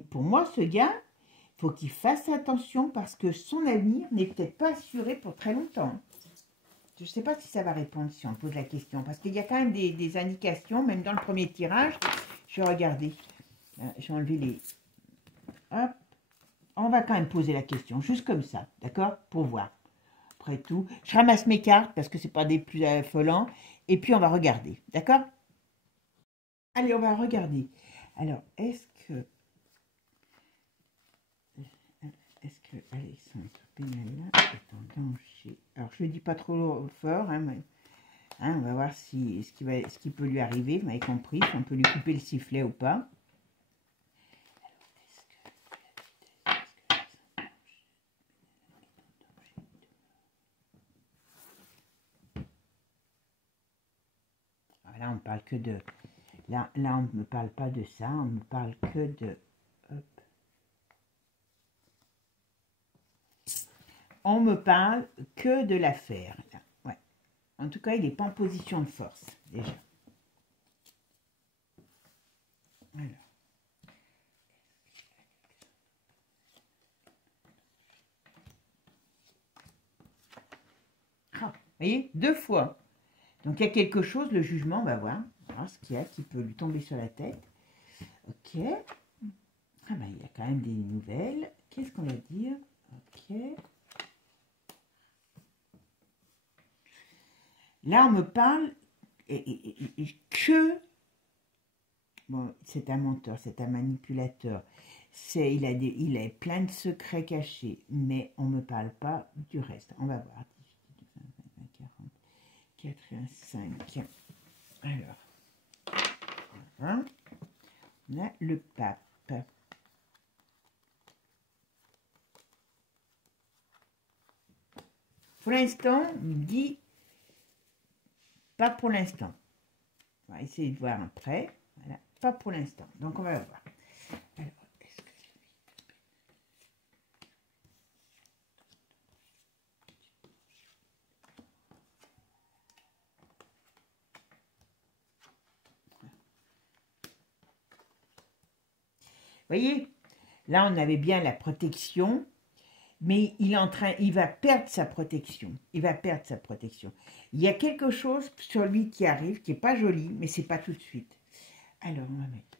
Pour moi, ce gars, il faut qu'il fasse attention parce que son avenir n'est peut-être pas assuré pour très longtemps. Je ne sais pas si ça va répondre si on pose la question, parce qu'il y a quand même des indications, même dans le premier tirage. Je vais regarder. Je vais enlever les... Hop. On va quand même poser la question, juste comme ça, d'accord? Pour voir. Après tout, je ramasse mes cartes parce que c'est pas des plus affolants. Et puis on va regarder, d'accord? Allez, on va regarder. Alors, est-ce que Alexandre Benalla est en danger? Alors, je ne le dis pas trop fort, hein, mais, on va voir ce qui peut lui arriver. Vous m'avez compris, si on peut lui couper le sifflet ou pas. Là, on parle que de... Là, on ne me parle pas de ça, on me parle que de... Hop. On me parle que de l'affaire. Ouais. En tout cas, il n'est pas en position de force, déjà. Alors. Ah, vous voyez, 2 fois. Donc, il y a quelque chose, le jugement, on va voir. Ce qu'il y a qui peut lui tomber sur la tête. Ok. Ah ben, il y a quand même des nouvelles. Qu'est-ce qu'on va dire? Ok. Là, on me parle que Bon, c'est un menteur, c'est un manipulateur. Il a plein de secrets cachés, mais on ne me parle pas du reste. On va voir. 85. Alors, voilà. On a le pape. Pour l'instant, il dit pas pour l'instant. On va essayer de voir après. Voilà, pas pour l'instant. Donc, on va voir. Alors, est-ce que c'est lui? Vous voyez, là, on avait bien la protection. Mais il va perdre sa protection. Il va perdre sa protection. Il y a quelque chose sur lui qui arrive, qui n'est pas joli, mais c'est pas tout de suite. Alors, on va mettre...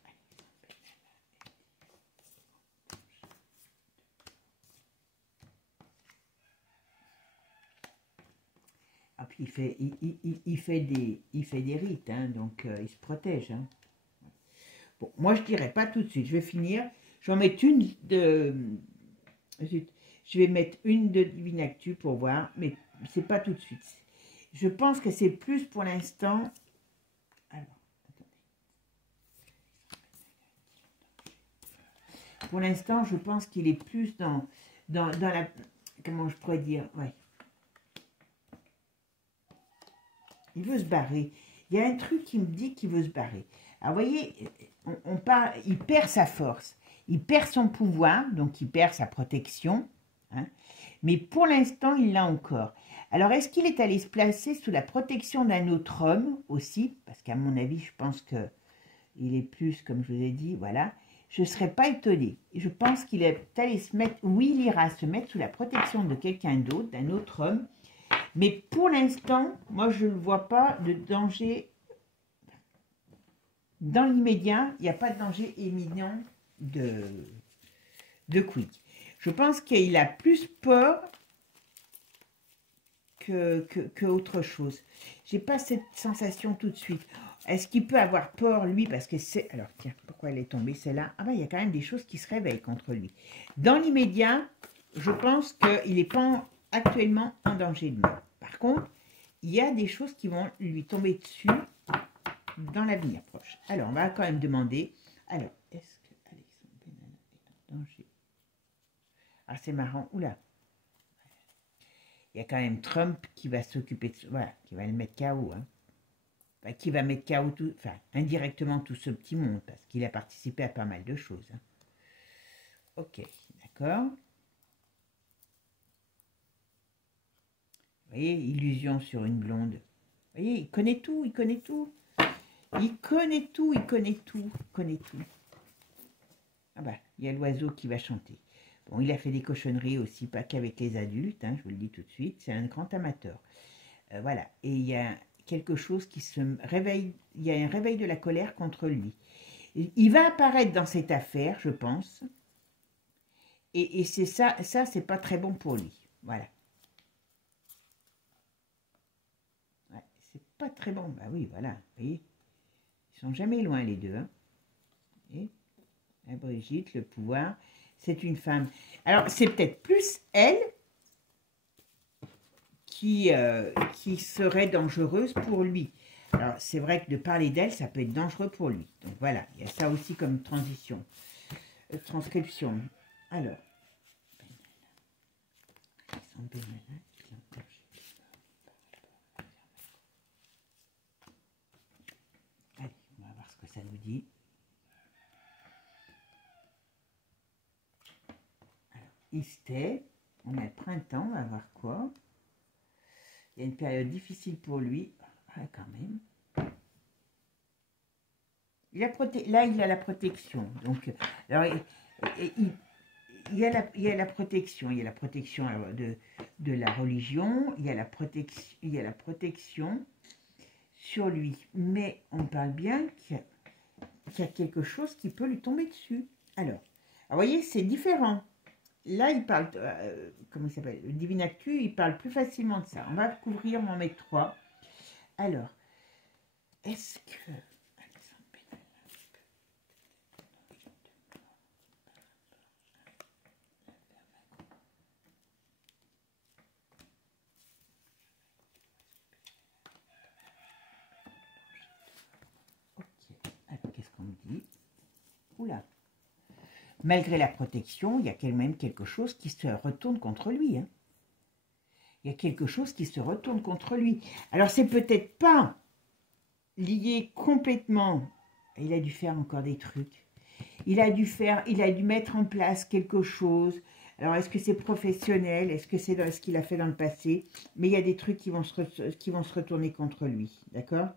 Ah, puis il fait des rites, hein, donc il se protège. Hein. Bon, moi, je dirais pas tout de suite. Je vais finir. Je vais en mettre une de... Je vais mettre une de Divine Actu pour voir, mais c'est pas tout de suite. Je pense que c'est plus pour l'instant. Alors, attendez. Pour l'instant, je pense qu'il est plus dans la... Comment je pourrais dire? Ouais. Il veut se barrer. Il y a un truc qui me dit qu'il veut se barrer. Alors, vous voyez, il perd sa force. Il perd son pouvoir, donc il perd sa protection. Hein, mais pour l'instant, il l'a encore. Alors, est-ce qu'il est allé se placer sous la protection d'un autre homme aussi? Parce qu'à mon avis, je pense qu'il est plus, comme je vous ai dit, voilà. Je ne serais pas étonnée. Je pense qu'il est allé se mettre, oui, il ira se mettre sous la protection de quelqu'un d'autre, d'un autre homme. Mais pour l'instant, moi, je ne vois pas de danger. Dans l'immédiat, il n'y a pas de danger imminent de Quick. Je pense qu'il a plus peur que autre chose. J'ai pas cette sensation tout de suite. Est-ce qu'il peut avoir peur, lui, parce que c'est... Alors, tiens, pourquoi elle est tombée, celle-là? Ah ben, il y a quand même des choses qui se réveillent contre lui. Dans l'immédiat, je pense qu'il n'est pas actuellement en danger de mort. Par contre, il y a des choses qui vont lui tomber dessus dans l'avenir proche. Alors, on va quand même demander... Alors, est-ce que Alexandre Benalla est en danger? Ah, c'est marrant. Oula. Il y a quand même Trump qui va s'occuper de... Voilà, qui va le mettre KO. Hein. Enfin, qui va mettre KO tout... Enfin, indirectement tout ce petit monde, parce qu'il a participé à pas mal de choses. Hein. Ok, d'accord. Vous voyez, illusion sur une blonde. Vous voyez, il connaît tout, il connaît tout. Il connaît tout, il connaît tout, il connaît tout. Ah bah, il y a l'oiseau qui va chanter. Bon, il a fait des cochonneries aussi, pas qu'avec les adultes, hein, je vous le dis tout de suite, c'est un grand amateur. Voilà, et il y a quelque chose qui se réveille, il y a un réveil de la colère contre lui. Il va apparaître dans cette affaire, je pense, et c'est ça c'est pas très bon pour lui, voilà. Ouais, c'est pas très bon, bah oui, voilà, vous voyez, ils sont jamais loin les deux, hein. Et la Brigitte, le pouvoir... C'est une femme. Alors, c'est peut-être plus elle qui serait dangereuse pour lui. Alors, c'est vrai que de parler d'elle, ça peut être dangereux pour lui. Donc, voilà, il y a ça aussi comme transition. Transcription. Alors. Allez, on va voir ce que ça nous dit. Isté, on a le printemps, on va voir quoi. Il y a une période difficile pour lui, ah, quand même. Là, il a la protection. Donc, alors, il y a la protection. Il y a la protection de la religion. Il y a la protection sur lui. Mais on parle bien qu'il y a quelque chose qui peut lui tomber dessus. Alors vous voyez, c'est différent. Là, il parle, comment il s'appelle? Le Divine Actu, il parle plus facilement de ça. On va couvrir, on va en mettre 3. Alors, est-ce que... Oula. Malgré la protection, il y a quand même quelque chose qui se retourne contre lui. Hein. Il y a quelque chose qui se retourne contre lui. Alors, c'est peut-être pas lié complètement. Il a dû faire encore des trucs. Il a dû mettre en place quelque chose. Alors, est-ce que c'est professionnel? Est-ce que c'est ce qu'il a fait dans le passé? Mais il y a des trucs qui vont se retourner contre lui. D'accord?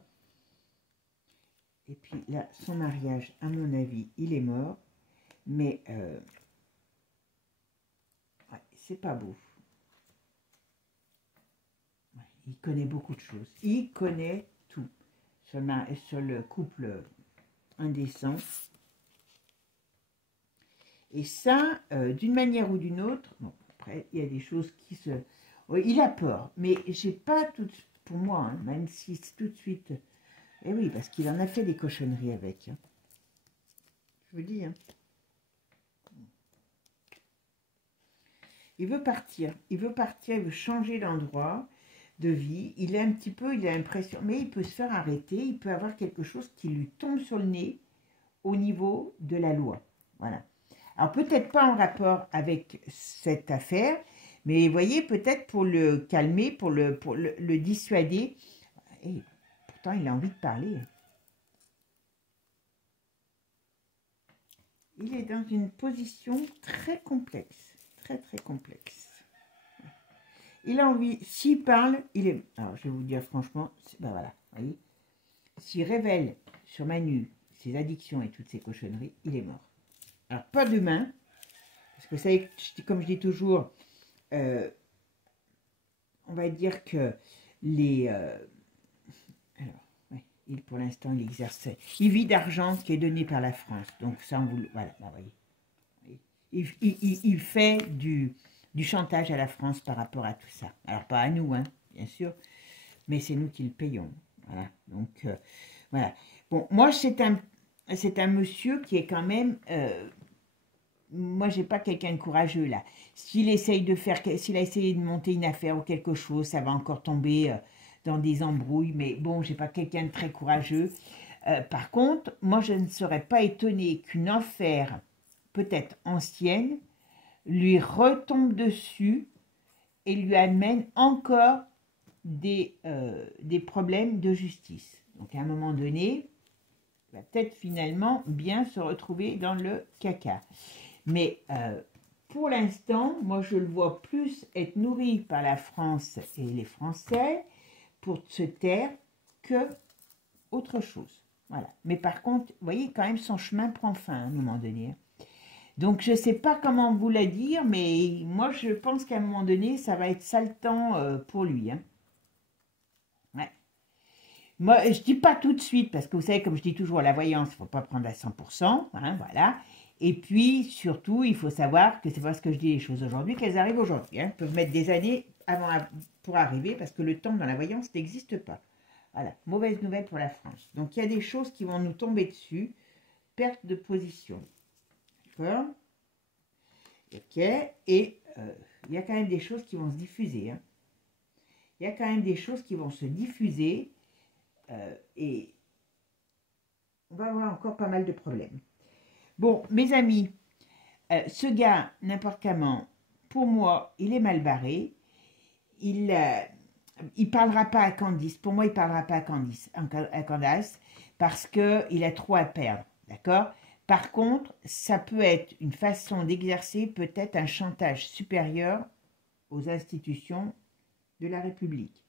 Et puis là, son mariage, à mon avis, il est mort. Mais ouais, c'est pas beau. Ouais, il connaît beaucoup de choses. Il connaît tout sur le couple indécent. Et ça, d'une manière ou d'une autre, bon, après, il y a des choses qui se... Oui, il a peur, mais j'ai pas tout... Pour moi, hein, même si tout de suite... Eh oui, parce qu'il en a fait des cochonneries avec. Hein. Je vous dis, hein. Il veut partir, il veut changer d'endroit de vie. Il est un petit peu, il a l'impression, mais il peut se faire arrêter, il peut avoir quelque chose qui lui tombe sur le nez au niveau de la loi. Voilà. Alors peut-être pas en rapport avec cette affaire, mais vous voyez, peut-être pour le calmer, pour le dissuader. Et pourtant, il a envie de parler. Il est dans une position très complexe, très complexe. Il a envie, s'il parle, il est... Alors, je vais vous dire franchement, ben voilà, vous voyez, s'il révèle sur Manu ses addictions et toutes ses cochonneries, il est mort. Alors, pas demain, parce que vous savez, comme je dis toujours, on va dire que les... alors, ouais, pour l'instant, il exerçait. Il vit d'argent qui est donné par la France. Donc, ça, on vous... Voilà, ben, voyez. Il fait du chantage à la France par rapport à tout ça. Alors, pas à nous, hein, bien sûr, mais c'est nous qui le payons. Voilà, donc, voilà. Bon, moi, c'est un monsieur qui est quand même... moi, j'ai pas quelqu'un de courageux, là. S'il a essayé de monter une affaire ou quelque chose, ça va encore tomber dans des embrouilles, mais bon, j'ai pas quelqu'un de très courageux. Par contre, moi, je ne serais pas étonnée qu'une affaire, peut-être ancienne, lui retombe dessus et lui amène encore des problèmes de justice. Donc, à un moment donné, il va peut-être finalement bien se retrouver dans le caca. Mais pour l'instant, moi, je le vois plus être nourri par la France et les Français pour se taire que autre chose. Voilà. Mais par contre, vous voyez, quand même, son chemin prend fin à un moment donné. Donc, je ne sais pas comment vous la dire, mais moi, je pense qu'à un moment donné, ça va être saletant pour lui. Hein. Ouais. Moi, je ne dis pas tout de suite, parce que vous savez, comme je dis toujours, la voyance, il ne faut pas prendre à 100%. Hein, voilà. Et puis, surtout, il faut savoir que c'est parce que je dis les choses aujourd'hui qu'elles arrivent aujourd'hui. Hein. Elles peuvent mettre des années pour arriver, parce que le temps dans la voyance n'existe pas. Voilà. Mauvaise nouvelle pour la France. Donc, il y a des choses qui vont nous tomber dessus. Perte de position. D'accord? Ok, et il y a quand même des choses qui vont se diffuser. Hein. Il y a quand même des choses qui vont se diffuser et on va avoir encore pas mal de problèmes. Bon, mes amis, ce gars, n'importe comment, pour moi, il est mal barré. Il parlera pas à Candice. Pour moi, il parlera pas à Candace parce qu'il a trop à perdre. D'accord? Par contre, ça peut être une façon d'exercer peut-être un chantage supérieur aux institutions de la République.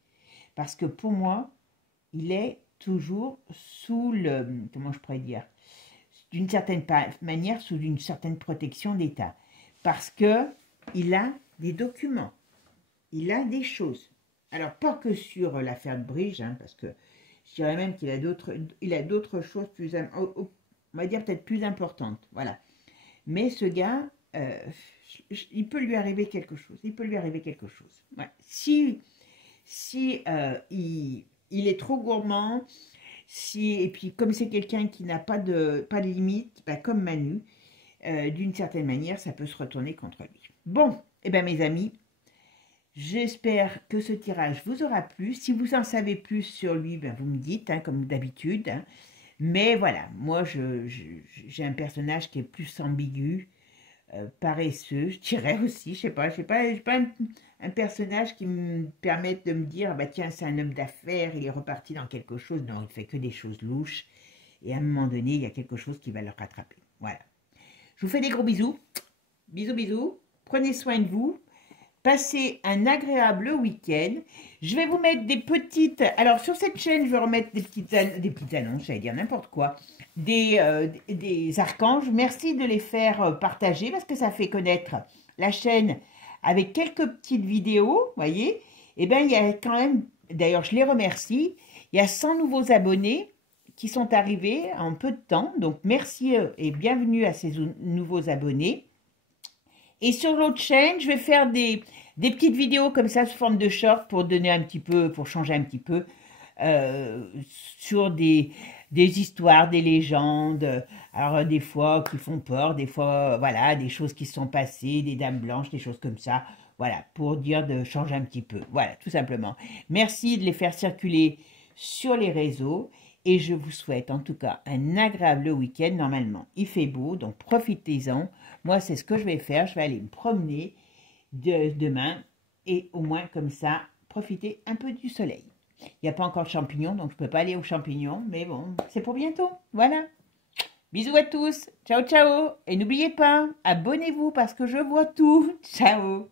Parce que pour moi, il est toujours sous le, comment je pourrais dire, d'une certaine manière, sous une certaine protection d'État. Parce qu'il a des documents, il a des choses. Alors, pas que sur l'affaire de Bridge, hein, parce que je dirais même qu'il a d'autres choses plus... on va dire peut-être plus importante, voilà. Mais ce gars, il peut lui arriver quelque chose. Il peut lui arriver quelque chose. Ouais. Si il est trop gourmand, et puis comme c'est quelqu'un qui n'a pas de limite, bah, comme Manu, d'une certaine manière, ça peut se retourner contre lui. Bon, eh bien mes amis, j'espère que ce tirage vous aura plu. Si vous en savez plus sur lui, ben, vous me dites, hein, comme d'habitude, hein. Mais voilà, moi, j'ai un personnage qui est plus ambigu, paresseux, je dirais aussi, j'ai pas un personnage qui me permette de me dire, bah tiens, c'est un homme d'affaires, il est reparti dans quelque chose. Non, il fait que des choses louches. Et à un moment donné, il y a quelque chose qui va le rattraper. Voilà. Je vous fais des gros bisous. Bisous, bisous. Prenez soin de vous. Passez un agréable week-end. Je vais vous mettre des petites... Alors, sur cette chaîne, je vais remettre des petites annonces, j'allais dire n'importe quoi. Des archanges. Merci de les faire partager parce que ça fait connaître la chaîne avec quelques petites vidéos, voyez. Et bien, il y a quand même... D'ailleurs, je les remercie. Il y a 100 nouveaux abonnés qui sont arrivés en peu de temps. Donc, merci et bienvenue à ces nouveaux abonnés. Et sur l'autre chaîne, je vais faire des petites vidéos comme ça sous forme de short pour donner un petit peu, pour changer un petit peu sur des histoires, des légendes. Alors des fois qui font peur, des fois voilà, des choses qui se sont passées, des dames blanches, des choses comme ça. Voilà, pour dire de changer un petit peu. Voilà, tout simplement. Merci de les faire circuler sur les réseaux. Et je vous souhaite en tout cas un agréable week-end. Normalement, il fait beau, donc profitez-en. Moi, c'est ce que je vais faire. Je vais aller me promener demain et au moins comme ça, profiter un peu du soleil. Il n'y a pas encore de champignons, donc je ne peux pas aller aux champignons. Mais bon, c'est pour bientôt. Voilà. Bisous à tous. Ciao, ciao. Et n'oubliez pas, abonnez-vous parce que je vois tout. Ciao.